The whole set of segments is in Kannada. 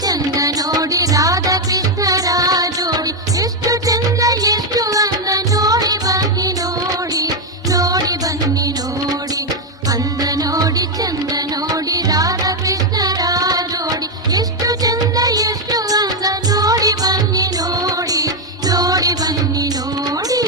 ಚಂದ ನೋಡಿ ರಾಧಾ ಕೃಷ್ಣರ ಜೋಡಿ ಎಷ್ಟು ಚಂದ ಎಷ್ಟು ಅಂದ ನೋಡಿ ಬನ್ನಿ ನೋಡಿ ನೋಡಿ ಬನ್ನಿ ನೋಡಿ ಅಂದ ನೋಡಿ ಚಂದ ನೋಡಿ ರಾಧಾ ಕೃಷ್ಣರ ಜೋಡಿ ಎಷ್ಟು ಚಂದ ಎಷ್ಟು ಅಂದ ನೋಡಿ ಬನ್ನಿ ನೋಡಿ ನೋಡಿ ಬನ್ನಿ ನೋಡಿ.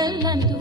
ಬಲ್ಲಂತೂ.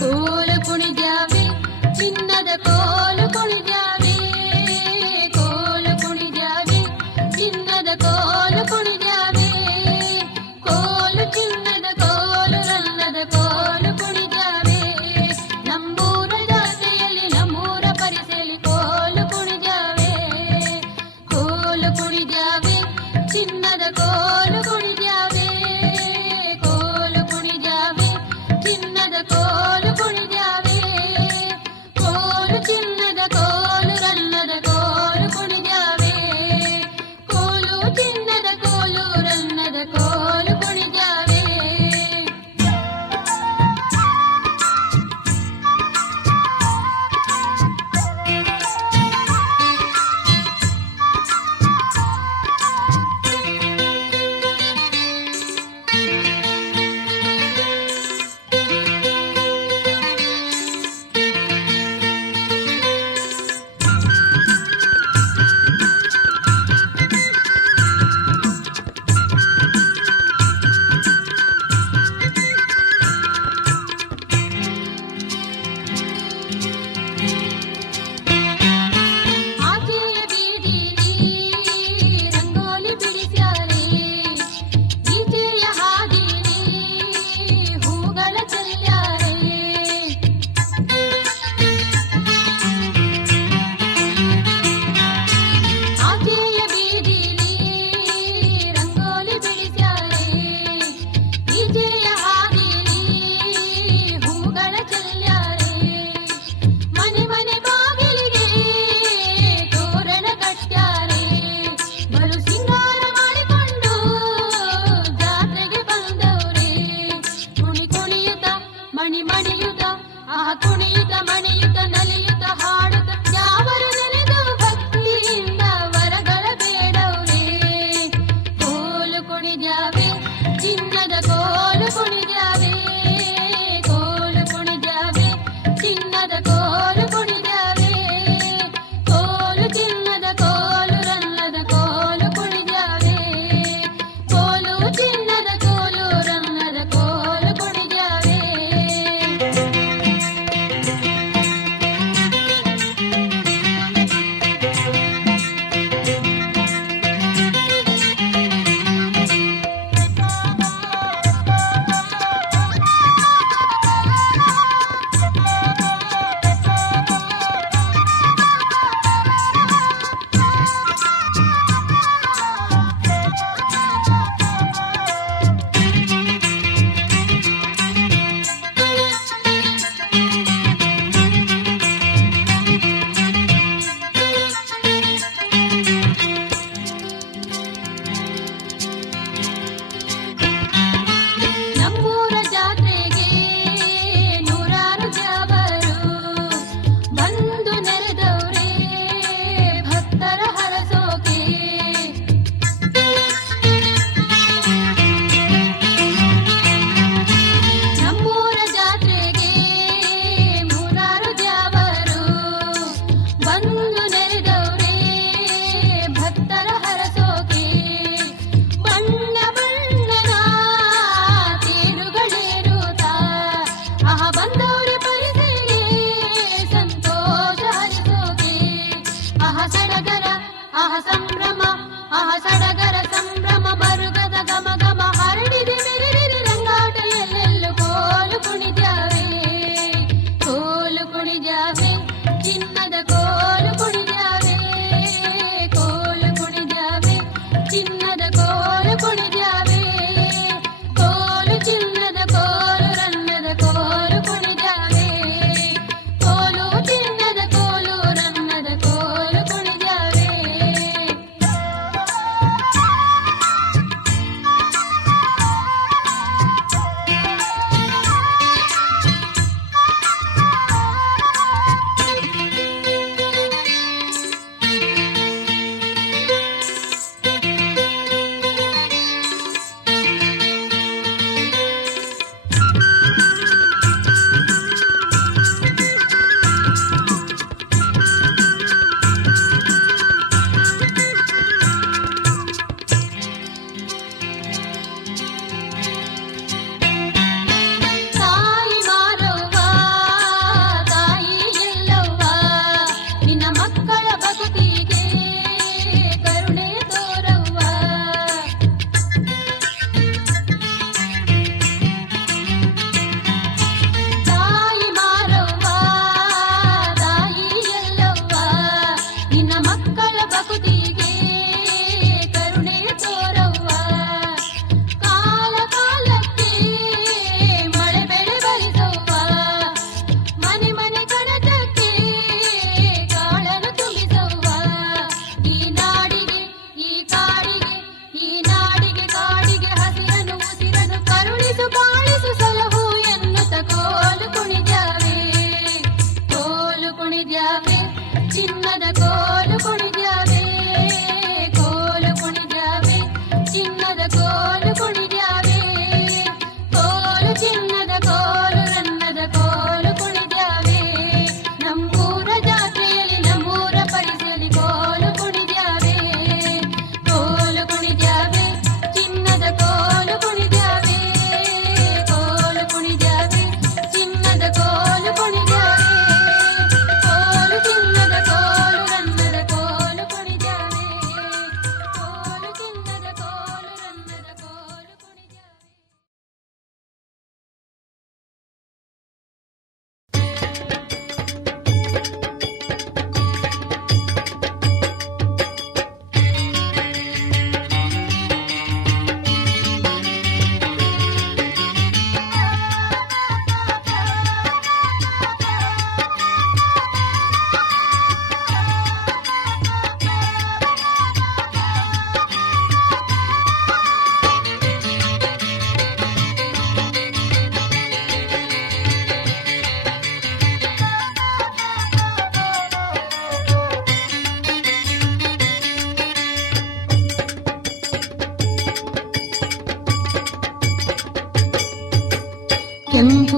ಕೋಲು ಕುಣಿದ್ಯಾವೆ ಚಿನ್ನದ ಕೋಲು ಕುಣಿದ್ಯಾವೆ, ಕೋಲು ಕುಣಿದ್ಯಾವೆ ಚಿನ್ನದ ಕೋಲು ಕುಣಿದ್ಯಾವೆ, ಕೋಲು ಚಿನ್ನದ ಕೋಲು ರನ್ನದ ಕೋಲು ಕುಣಿದ್ಯಾವೆ. ನಮ್ಮೂರ ಜಾತ್ರೆಯಲ್ಲಿ ನಮ್ಮೂರ ಪರಿಸೆಯಲ್ಲಿ ಕೋಲು ಕುಣಿದ್ಯಾವೆ, ಕೋಲು ಕುಣಿದ್ಯಾವೆ ಚಿನ್ನದ ಕೋಲು ಕುಣಿದ್ಯಾವೆ, ಕೋಲು ಕುಣಿದ್ಯಾವೆ ಚಿನ್ನದ ಕೋಲು ಕುಣಿದ್ಯಾವೆ, ಕೋಲು ಚಿನ್ನದ ಕೋಲು ರನ್ನದ ಕೋಲು ಕುಣಿದ್ಯಾವೆ, ಕೋಲು ಚಿನ್ನದ ಕೋಲು ರನ್ನದ ಕೋಲು ಕುಣಿದ್ಯಾವೆ. ಆಚೆಯ ಬೀದಿಲಿ ರಂಗೋಲಿ ಬಿಡಿಸ್ಯಾರೆ, ಈಚೆಯ ಹಾದಿಲಿ ಹೂಗಳ ಚೆಲ್ಲಾರೆ. ಆಚೆಯ ಬೀದಿಲಿ ರಂಗೋಲಿ ಬಿಡಿಸ್ಯಾರೆ, ಈಚೆಯ ಹಾದಿಲಿ ಹೂಗಳ ಚೆಲ್ಲಾರೆ. ಮನೆ ಮನೆ ಬಾಗಿಲಿಗೆ ತೋರಣ ಕಟ್ಟ್ಯಾರೆ, ಬಲು ಸಿಂಗಾರ ಮಾಡಿಕೊಂಡು ಜಾತ್ರೆಗೆ ಬಂದವ್ರೆ. ಕುಣಿ ಕುಣಿಯುತ್ತ ಮಣಿ ಮಣಿಯುತ್ತ ಆ ಕುಣಿಯುತ್ತ ಮಣಿಯುತ್ತ ನಲಿಯುತ್ತ ಹಾಡುತ್ತ ಯಾವರ ನೆನೆದು ಭಕ್ತಿಯಿಂದ ವರಗಳ ಬೇಡವ್ರೆ. ಕೋಲು ಕುಣಿದ್ಯಾವೆ ಚಿನ್ನದ ಕೋಲು ಕುಣಿದ್ಯಾವೆ, ಕೋಲು ಕುಣಿದ್ಯಾವೆ ಚಿನ್ನದ ಕೋಲು ಕುಣಿದ್ಯಾವೆ, ಕೋಲು ಚಿನ್ನದ ಕೋಲು ರನ್ನದ ಕೋಲು ಕುಣಿದ್ಯಾವೆ, ಕೋಲು ಚಿನ್ನದ ಕೋಲು ರನ್ನದ ಕೋಲು ಕುಣಿದ್ಯಾವೆ.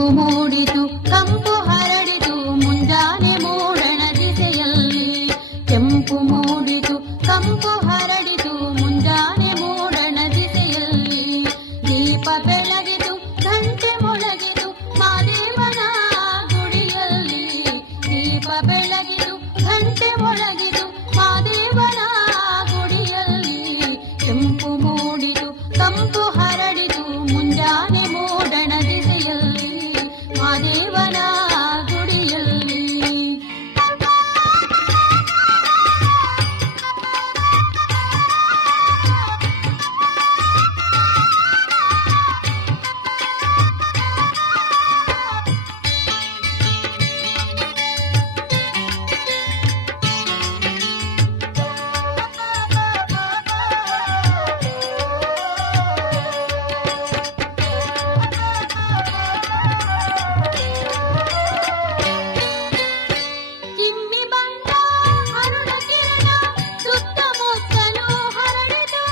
ಕೆಂಪು ಮೂಡಿತು ಕಂಪು ಹರಡಿತು ಮುಂಜಾನೆ ಮೂಡಣ ದಿಸೆಯಲ್ಲಿ. ಕೆಂಪು ಮೂಡಿತು ಕಂಪು ಹರಡಿತು ಮುಂಜಾನೆ ಮೂಡಣ ದಿಸೆಯಲ್ಲಿ. ದೀಪ ಬೆಳಗಿತು ಗಂಟೆ ಮೊಳಗಿತು ಮಾದೇವನ ಗುಡಿಯಲ್ಲಿ. ದೀಪ ಬೆಳಗಿತು ಗಂಟೆ ಮೊಳಗಿತು ಮಾದೇವನ ಗುಡಿಯಲ್ಲಿ. ಕೆಂಪು ಮೂಡಿತು ಕಂಪು ಹರಡಿತು ಮುಂಜಾನೆ ಮೂಡಣ ದಿಸೆಯಲ್ಲಿ ಮಾದೇವನ ಗುಡಿಯಲ್ಲಿ. ಚಿಮ್ಮಿ ಬಂದ ಅರುಣ ಕಿರಣ ಸುತ್ತಮುತ್ತಲೂ ಹರಡಿತು.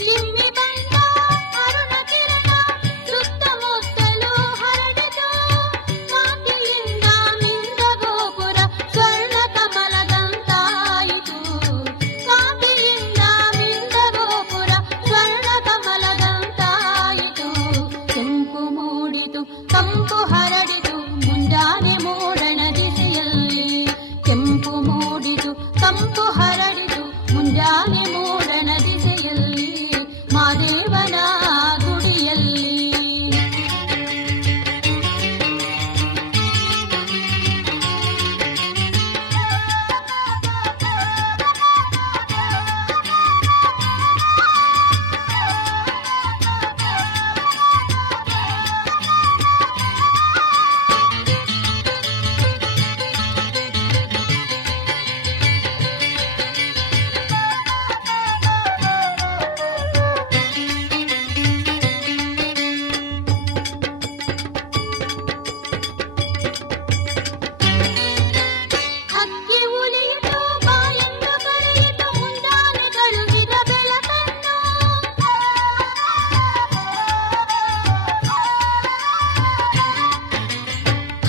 ಚಿಮ್ಮಿ ಬಂದ ಅರುಣ ಕಿರಣ ಸುತ್ತಮುತ್ತಲೂ ಹರಡಿತು. ಕಾಂತಿಯಿಂದ ಮಿಂದ ಗೋಪುರ ಸ್ವರ್ಣ ಕಮಲದಂತಾಯಿತು. ಕಾಂತಿಯಿಂದ ಮಿಂದ ಗೋಪುರ ಸ್ವರ್ಣ ಕಮಲದಂತಾಯಿತು. ಕೆಂಪು ಮೂಡಿತು ಕಂಪು ಹರಡಿತು ಮುಂಜಾನೆ ಮೂಡಣ ದಿಸೆಯಲ್ಲಿ. ಕೆಂಪು ಮೂಡಿತು ಕಂಪು ಹರಡಿತು ಮುಂಜಾನೆ ಮೂಡಣ ದಿಸೆಯಲ್ಲಿ ಮಾದೇವನ ಗುಡಿಯಲ್ಲಿ. ಅಕ್ಕಿ ಉಲಿಯಿತು ಬಾಲೆಂದು ಕರೆಯಿತು ಮುಂಜಾನೆ ಕಳುಹಿದ ಬೆಳಕನ್ನು.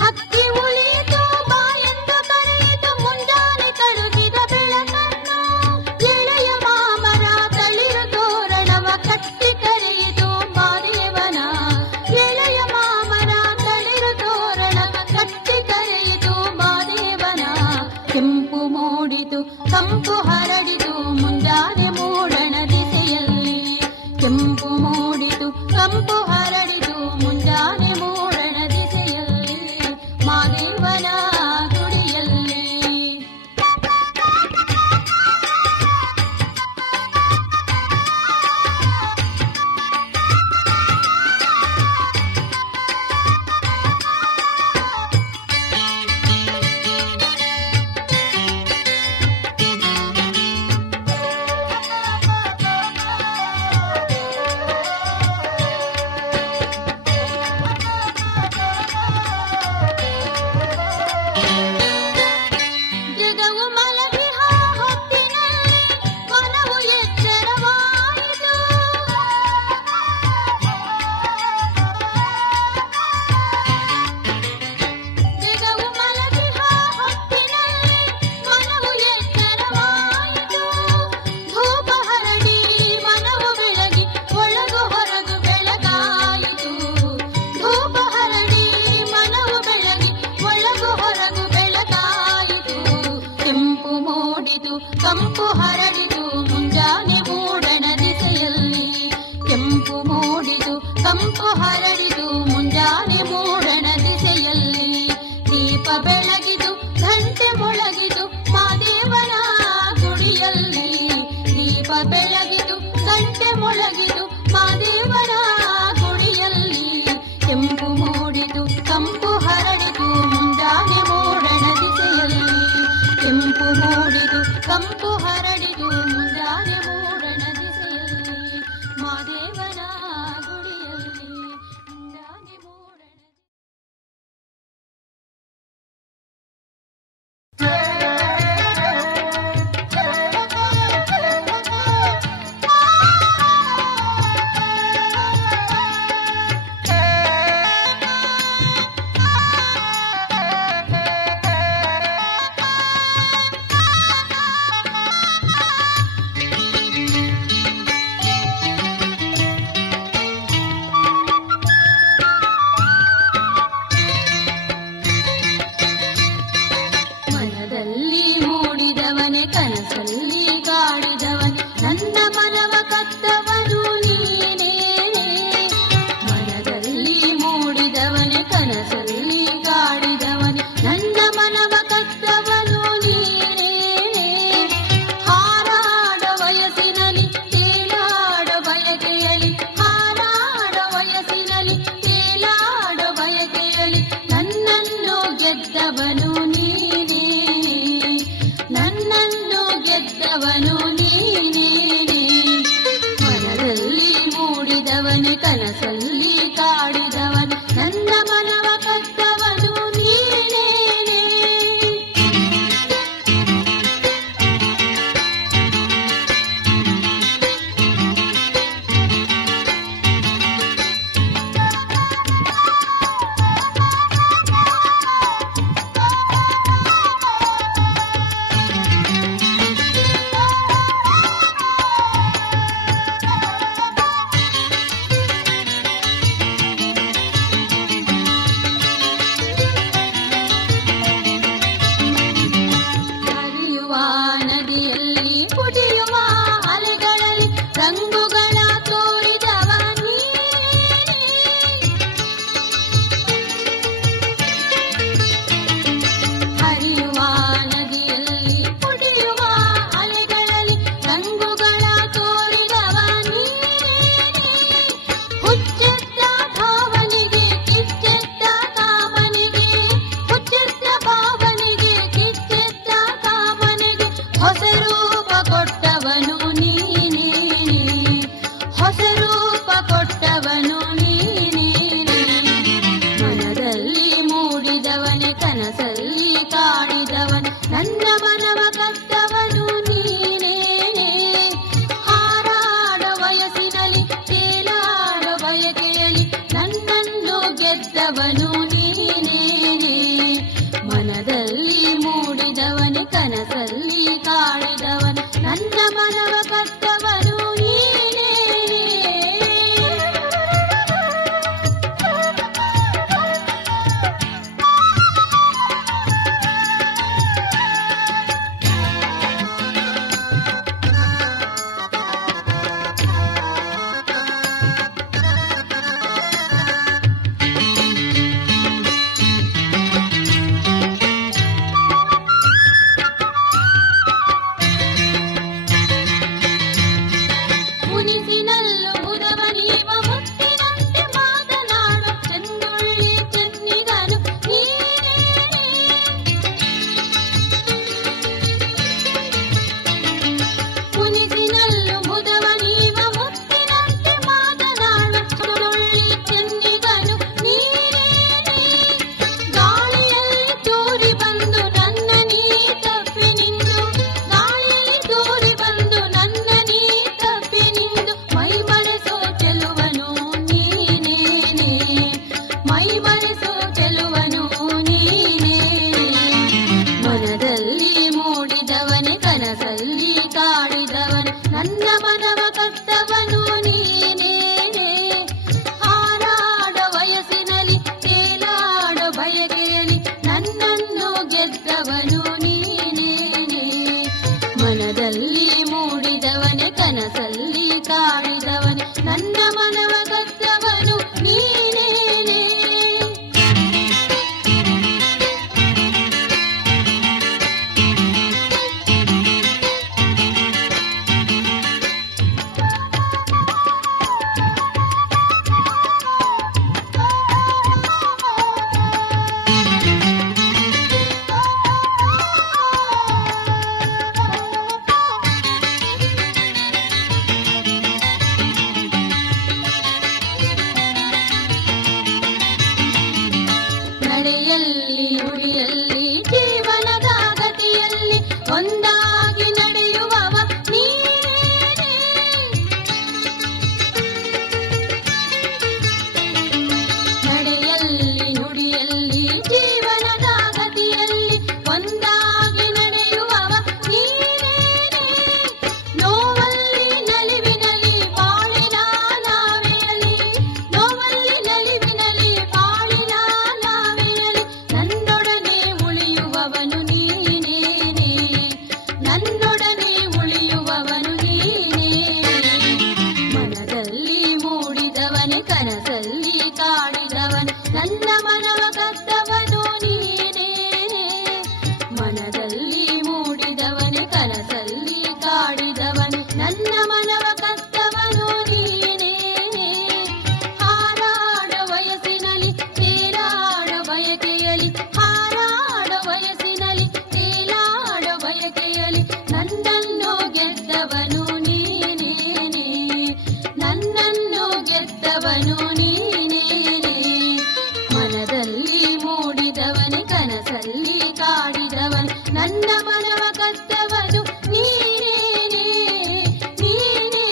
ಅಕ್ಕಿ ಉಲಿಯಿತು ಬಾಲೆಂದು ಕರೆಯಿತು ಮುಂಜಾನೆ ಕಳುಹಿದ ಬೆಳಕನ್ನು. ಎಳೆಯ ಮಾಮರ ತಳಿರು ತೋರಣವ ಕಟ್ಟಿ ಕರೆಯಿತು ಮಾದೇವನ. ಎಳೆಯ ಮಾಮರ ತಳಿರು ತೋರಣವ ಕಟ್ಟಿ ಕರೆಯಿತು ಮಾದೇವನ. ಕೆಂಪು ಮೂಡಿತು ಕಂಪು ಹರಡಿತು ಮುಂಜಾನೆ ಮೂಡಣ ದಿಸೆಯಲ್ಲಿ. ಕೆಂಪು ಮೂಡಿತು ಕಂಪು ಹರಡಿತು ಮುಂಜಾನೆ ಮೂಡಣ ದಿಸೆಯಲ್ಲಿ ಮಾದೇವನ ಗುಡಿಯಲ್ಲಿ. ಜಗವು ಮಲಗಿಹ ಹೊತ್ತಿನಲ್ಲಿ ಮನವು ಎಚ್ಚರವಾಯಿತು. ಜಗವು ಮಲಗಿಹ ಹೊತ್ತಿನಲ್ಲಿ ಮನವು ಎಚ್ಚರವಾಯಿತು. ಧೂಪ ಹರಡಿ ಮನವು ಬೆಳಗಿ ಒಳಗು ಹೊರಗು ಬೆಳಗಾಯಿತು. ಧೂಪ ಹರಡಿ ಮನವು ಬೆಳಗಿ ಒಳಗು ಹೊರಗು ಬೆಳಗಾಯಿತು. ಕೆಂಪು ಮೂಡಿತು ಕಂಪು ಹರಡಿತು ಮುಂಜಾನೆ ಮೂಡಣ ದಿಸೆಯಲ್ಲಿ. ಕೆಂಪು ಮೂಡಿತು ಕಂಪು ಹರಡಿತು ಮುಂಜಾನೆ ಮೂಡಣ ದಿಸೆಯಲ್ಲಿ. ದೀಪ ಬೆಳಗಿತು ಗಂಟೆ ಮೊಳಗಿತು ಮಾದೇವನ ಗುಡಿಯಲ್ಲಿ. ದೀಪ ಬೆಳಗಿತು ಗಂಟೆ ಮೊಳಗಿತು ಮಾದೇವನ ಗುಡಿಯಲ್ಲಿ. ಕೆಂಪು ಮೂಡಿತು ಕಂಪು ಹರಡಿತು ಮುಂಜಾನೆ ಮೂಡಣ ದಿಸೆಯಲ್ಲಿ. ಕೆಂಪು ಮೂಡಿತು ಕಂಪು ಹರಡಿತು ಮುಂಜಾನೆ ಮೂಡಣ ದಿಸೆಯಲ್ಲಿ ಮಾದೇವನ ಗುಡಿಯಲ್ಲಿ ಮುಂಜಾನೆ ಮೂಡಣ. ಗೆದ್ದವನು ನೀನೇನೆ. ಮನದಲ್ಲಿ ಮೂಡಿದವನು ಕನಸಲ್ಲಿ ಕಾಡಿದವನು ನನ್ನ ಮನವ ಕದ್ದವನು ನೀನೇನೆ. ಹರಿಯುವ ನದಿಯಲ್ಲಿ ಪುಟಿಯುವ ಅಲೆಗಳಲ್ಲಿ ರಂಗುಗಳ ತೋರಿದವ ನೀನೇ. ಹರಿಯುವ ನದಿಯಲ್ಲಿ ಪುಟಿಯುವ ಅಲೆಗಳಲ್ಲಿ ರಂಗುಗಳ ತೋರಿದವ ನೀನೇ. ಹುಚ್ಚೆತ್ತ ಭಾವನೆಗೆ ಕಿಚ್ಚೆತ್ತ ಕಾಮನಿಗೆ, ಹುಚ್ಚೆತ್ತ ಭಾವನೆಗೆ ಕಿಚ್ಚೆತ್ತ ಕಾಮನಿಗೆ ಹೊಸ ರೂಪ ಕೊಟ್ಟವನು ನೀನೇ. ಹೊಸ ರೂಪ ಕೊಟ್ಟವನು ನೀನೇ. ಮನದಲ್ಲಿ ಮೂಡಿದವನೇ ಕನಸಲ್ಲಿ ಕಾಡಿದವನು ನನ್ನ ಮನವ ಕದ್ದವನು ನೀನೇನೆ. ಹಾರಾಡೋ ವಯಸ್ಸಿನಲ್ಲಿ ತೇಲಾಡೋ ಬಯಕೆಯಲ್ಲಿ ನನ್ನನ್ನು ಗೆದ್ದವನು ನೀನೇನೆ. ಮನದಲ್ಲಿ ಮೂಡಿದವನೇ ಕನಸಲ್ಲಿ ಕಾಡಿದವನು ನನ್ನ ಮನವ ಕದ್ದವನು ನೀನೇನೆ. ಮುನಿಸಿನಲ್ಲೂ ಮುದವನೀವ ಮುತ್ತಿನಂತೆ ಮಾತನಾಡೋ ಚೆನ್ನುಳ್ಳಿ ಚೆನ್ನಿಗನು ನೀನೇನೆ. ಮುನಿಸಿನಲ್ಲೂ ಮುದವನೀವ ಮುತ್ತಿನಂತೆ ಮಾತನಾಡೋ ಚೆನ್ನುಳ್ಳಿ ಚೆನ್ನಿಗನು ನೀನೇನೆ. ಗಾಳಿಯಲ್ಲಿ ತೂರಿ ಬಂದು ನನ್ನ ನೀ ತಪ್ಪಿ ನಿಂದು, ಗಾಳಿಯಲ್ಲಿ ತೂರಿ ಬಂದು ನನ್ನ ನೀ ತಪ್ಪಿ ನಿಂದು ಮೈ ಮರೆಸೋ ಚೆಲುವನು ನೀನೇನೆ. ಮೈ ಮರೆಸೋ ಚೆಲುವನು ನೀನೇ. ಮನದಲ್ಲಿ ಮೂಡಿದವನೇ ಕನಸಲ್ಲಿ ಕಾಡಿದವನು ನನ್ನ ಮನವ ಕದ್ದವನು ನೀನೇನೆ. ಹಾರಾಡೋ ವಯಸ್ಸಿನಲ್ಲಿ ತೇಲಾಡೋ ಬಯಕೆಯಲ್ಲಿ ನನ್ನನ್ನು ಗೆದ್ದವನು ನೀನೇನೆ. ಮನದಲ್ಲಿ ಮೂಡಿದವನೇ ಕನಸಲ್ಲಿ ಕಾಡಿದವನು ನನ್ನ ಮನವ ಕದ್ದವನು ನೀನೇನೆ. ನಡೆಯಲ್ಲಿ ನುಡಿಯಲ್ಲಿ ಜೀವನದ ಗತಿಯಲ್ಲಿ ಒಂದಾಗಿ ನಡೆಯುವವ ನೀನೇನೆ. ನಡೆಯಲ್ಲಿ ನುಡಿಯಲ್ಲಿ ಜೀವನದ ಗತಿಯಲ್ಲಿ ಒಂದಾಗಿ ನಡೆಯುವವ ನೀನೇನೆ. ನೋವಲ್ಲಿ ನಲಿವಿನಲ್ಲಿ ಬಾಳಿನ ನಾವೆಯಲ್ಲಿ, ನೋವಲ್ಲಿ ನಲಿವಿನಲ್ಲಿ ಬಾಳಿನ ನಾವೆಯಲ್ಲಿ ನನ್ನೊಡನೆ ಉಳಿಯುವವನು ನೀನೇನೆ. ನನ್ನೊಡನೆ ಉಳಿಯುವವನು ನೀನೇ. ಮನದಲ್ಲಿ ಮೂಡಿದವನೇ ಕನಸಲ್ಲಿ ಕಾಡಿದವನು ನನ್ನ ಮನವ ಕದ್ದವನು ನೀನೇ. ಮನದಲ್ಲಿ ಮೂಡಿದವನೇ ಕನಸಲ್ಲಿ ಕಾಡಿದವನು ನನ್ನ ಮನವ ಕದ್ದವನು ನೀನೇ. ಹಾರಾಡೋ ವಯಸ್ಸಿನಲ್ಲಿ ತೇಲಾಡೋ ಬಯಕೆಯಲ್ಲಿ, ಹಾರಾಡೋ ವಯಸ್ಸಿನಲ್ಲಿ ತೇಲಾಡೋ ಬಯಕೆಯಲ್ಲಿ ನನ್ನನ್ನು ನನ್ನ ಮನವ ಕಷ್ಟವದು ನೀನೇನೆ ನೀನೇನೆ.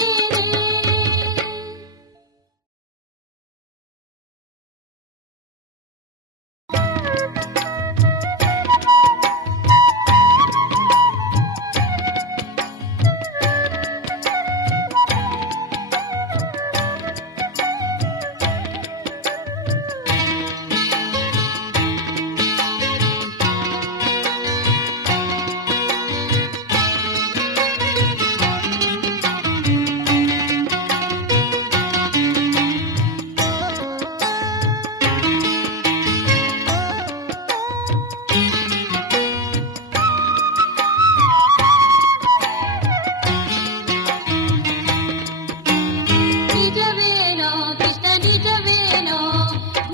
ನಿಜವೇನೋ ಕೃಷ್ಣ ನಿಜವೇನೋ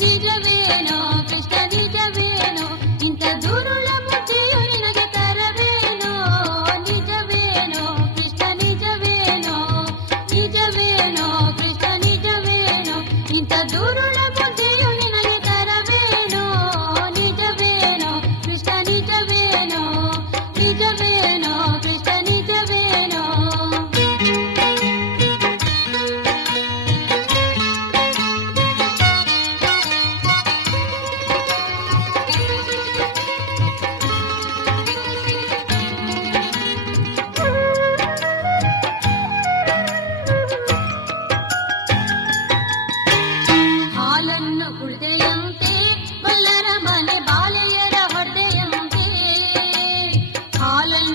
ನಿಜವೇನೋ ಕೃಷ್ಣ ನಿಜವೇನೋ ಇಂಥ ದುರುಳ ಮುದ್ದೆಯು ನಿನಗೆ ತರವೇನೋ. ನಿಜವೇನೋ ಕೃಷ್ಣ ನಿಜವೇನೋ ನಿಜವೇನೋ ಕೃಷ್ಣ ನಿಜವೇನೋ ಇಂಥ ದುರುಳ ಮುದ್ದೆಯು ನಿನಗೆ ತರವೇನೋ. ನಿಜವೇನೋ ಕೃಷ್ಣ ನಿಜವೇನೋ ನಿಜವೇನೋ ಕೃಷ್ಣ ನಿಜವೇನೋ. ಹಾಲನ್ನು ಕುಡಿದೆಯಂತೆ ಬಲ್ಲರ ಮನೆ ಬಾಲೆಯರ ಹೊಡೆಯಂತೆ. ಹಾಲನ್ನು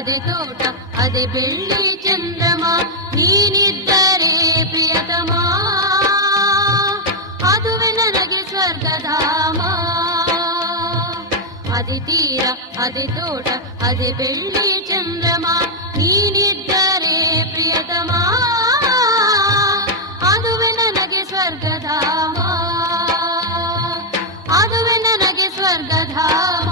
ಅದೇ ತೋಟ ಅದೇ ಬೆಳ್ಳಿ ಚಂದ್ರಮ, ನೀನಿದ್ದರೆ ಪ್ರಿಯತಮ ಅದುವೆ ನನಗೆ ಸ್ವರ್ಗಧಾಮ. ಅದೇ ತೀರ ಅದೇ ತೋಟ ಅದೇ ಬೆಳ್ಳಿ ಚಂದ್ರಮ, ನೀನಿದ್ದರೆ ಪ್ರಿಯತಮ ಅದುವೆ ನನಗೆ ಸ್ವರ್ಗಧಾಮ, ಅದುವೆ ನನಗೆ ಸ್ವರ್ಗಧಾಮ.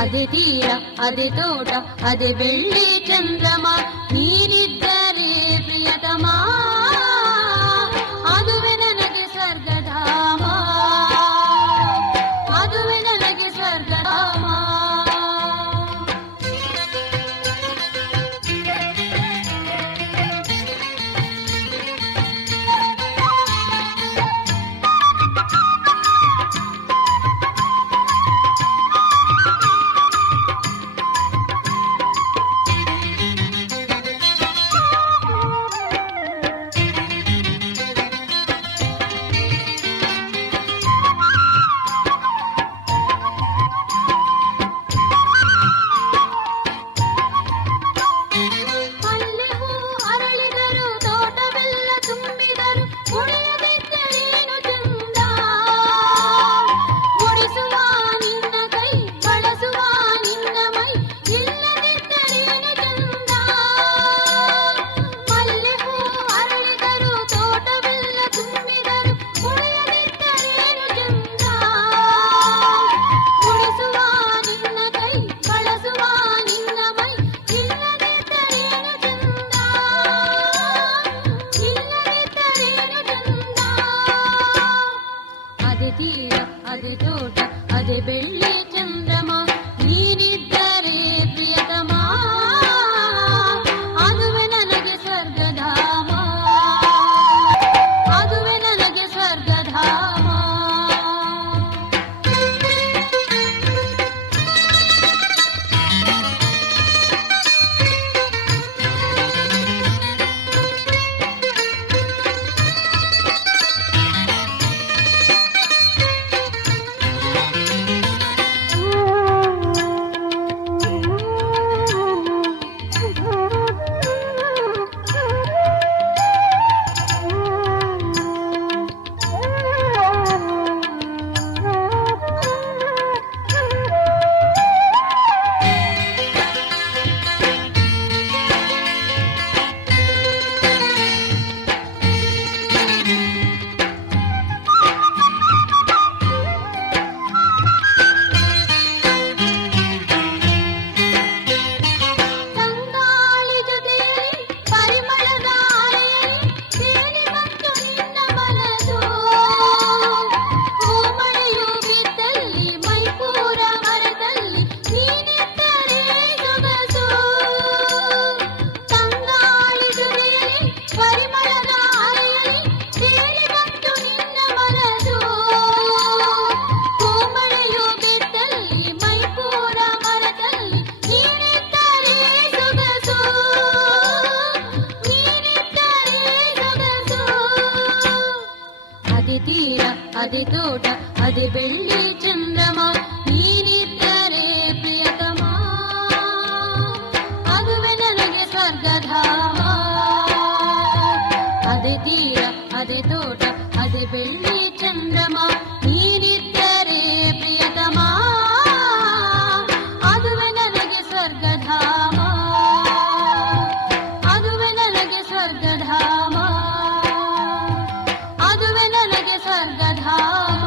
ಅದೇ ತೀರ ಅದೇ ತೋಟ ಅದೇ ಬೆಳ್ಳಿ ಚಂದ್ರಮ, ನೀನಿದ್ದರೆ ಪ್ರಿಯತಮ ಅದುವೆ ನನಗೆ ಸ್ವರ್ಗಧಾಮ, ಅದುವೆ ನನಗೆ ಸ್ವರ್ಗಧಾಮ. ತೋಟ ಅದೇ ಬೆಳ್ಳಿ ಚಂದ್ರಮ ನೀನಿದ್ದರೆ ಪ್ರಿಯತಮ ಅದುವೆ ನನಗೆ ಸ್ವರ್ಗಧಾಮ ಅದೇ ತೀರ ಅದೇ ತೋಟ ಅದೇ ಬೆಳ್ಳಿ ಚಂದ್ರಮ ನೀನಿದ್ದರೆ ಪ್ರಿಯತಮ ಅದುವೆ ನನಗೆ ಸ್ವರ್ಗಧಾಮ ಅದುವೆ ನನಗೆ ಸ್ವರ್ಗಧಾಮ ಅದುವೆ ನನಗೆ ಸ್ವರ್ಗಧಾಮ.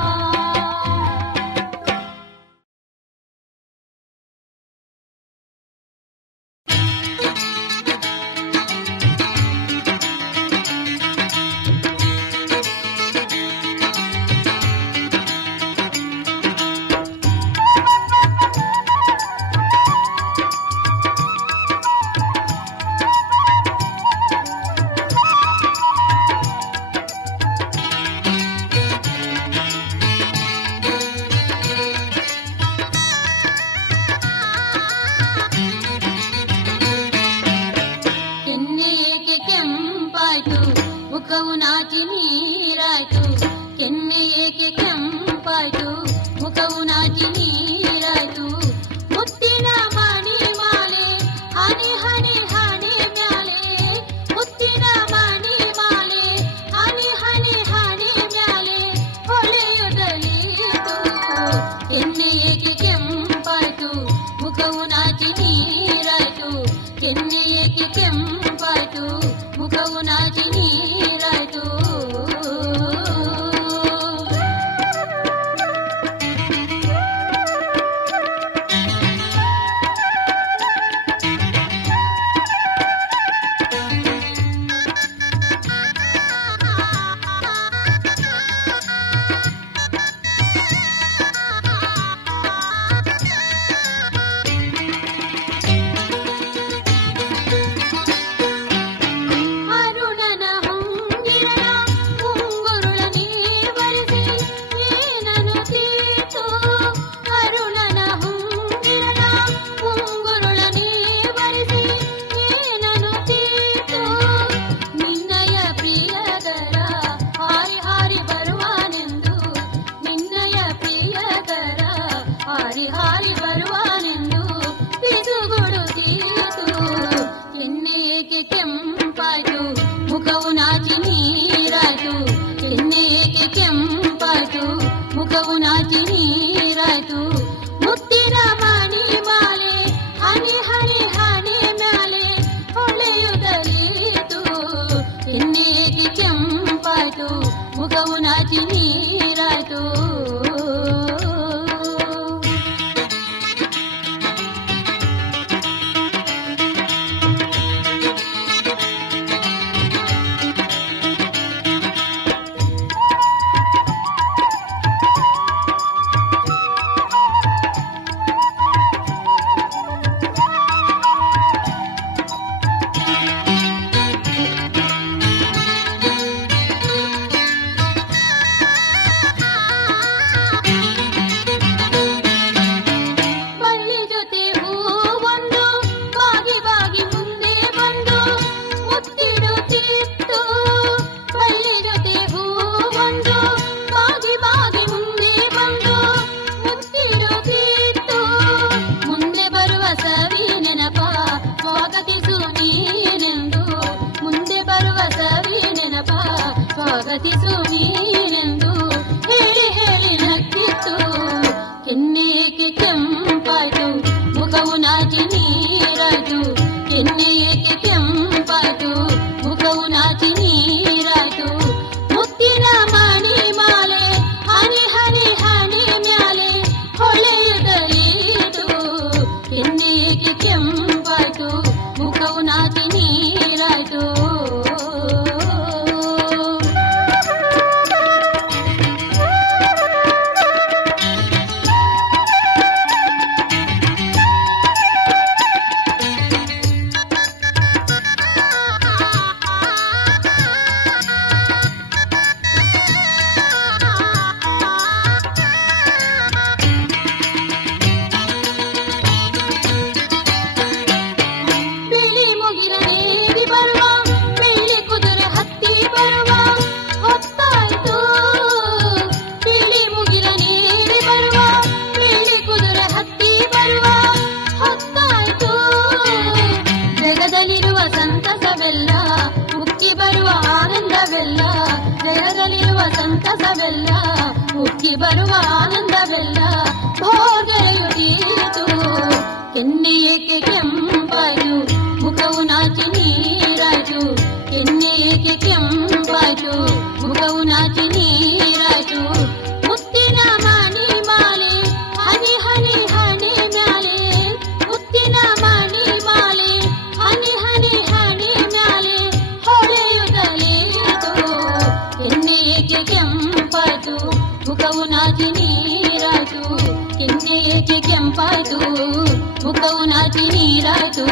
ಮುಖವು ನಾಚಿ ನೀರಾಯ್ತು ಕೆನ್ನೆ ಏಕೆ ಕೆಂಪಾಯ್ತು ಮುಖವು ನಾಚಿ ನೀರಾಯ್ತು ಮುತ್ತಿನ ಮಣಿ ಮಾಲೆ ಹನಿ ಹನಿ ಹನಿ ಮ್ಯಾಲೆ ಮುತ್ತಿನ ಮಣಿ ಮಾಲೆ ಹನಿ ಹನಿ ಹನಿ ಮ್ಯಾಲೆ ಹೊಳೆಯುತ್ತಲೀತು ಕೆನ್ನೆ ಏಕೆ ಕೆಂಪಾಯ್ತು ಮುಖವು ನಾಚಿ ನೀರಾಯ್ತು ಕೆನ್ನೆ ಏಕೆ ಕೆಂಪಾಯ್ತು ಮುಖವು ನಾಚಿ ನೀರಾಯ್ತು. ಮುಖವು ನಾಚಿ ನೀರಾಯ್ತು ಮುತ್ತಿನ ಮಣಿ ಮಾಲೆ ಹನಿ ಹನಿ ಹನಿ ಮ್ಯಾಲೆ ಹೊಳೆಯುತ್ತಲೀತು ಕೆನ್ನೆಗೆ ಕೆಂಪಾಯ್ತು ಮುಖವು ನಾಚಿ ನೀರಾಯ್ತು. ಸ್ವಾಗತಿಸು ನೀನೆಂದು ಹೇಳಿ ಹೇಳಿ ನಕ್ಕಿತ್ತು ಕೆನ್ನೆಗೆ ಕೆಂಪಾಯ್ತು ಮುಖವು ನಾಚಿ ನೀರಾಯ್ತು ಕೆನ್ನೆಗೆ ಕೆಂಪಾಯ್ತು ಮುಖವು ನಾಚಿ ನೀರಾಯ್ತು ಮುತ್ತಿನ ಮಣಿ ಮಾಲೆ ಹನಿ ಹನಿ ಹನಿ ಮ್ಯಾಲೆ ಹೊಳೆಯುತ್ತಲೀತು ಕೆನ್ನೆಗೆ ಕೆಂಪಾಯ್ತು ಮುಖವು ನಾಚಿ ನೀರಾಯ್ತು. ಏಕೆ ಕೆಂಪಾಯ್ತು ಮುಖವು ನಾಚಿ ನೀರಾಯ್ತು ಕೆನ್ನೆ ಏಕೆ ಕೆಂಪಾಯ್ತು ಮುಖವು ನಾಚಿ ನೀರಾಯ್ತು ಮುತ್ತಿನ ಮಣಿ ಮಾಲೆ ಹನಿ ಹನಿ ಹನಿ ಮ್ಯಾಲೆ ಮುತ್ತಿನ ಮಣಿ ಮಾಲೆ ಹನಿ ಹನಿ ಹನಿ ಮ್ಯಾಲೆ ಹೊಳೆಯುತ್ತಲೇತು ಕೆನ್ನೆ ಏಕೆ ಕೆಂಪಾಯ್ತು ಮುಖವು ನಾಚಿ ನೀರಾಯ್ತು ಕೆನ್ನೆ ಏಕೆ ಕೆಂಪಾಯ್ತು ಮುಖವು ನಾಚಿ ನೀರಾಯ್ತು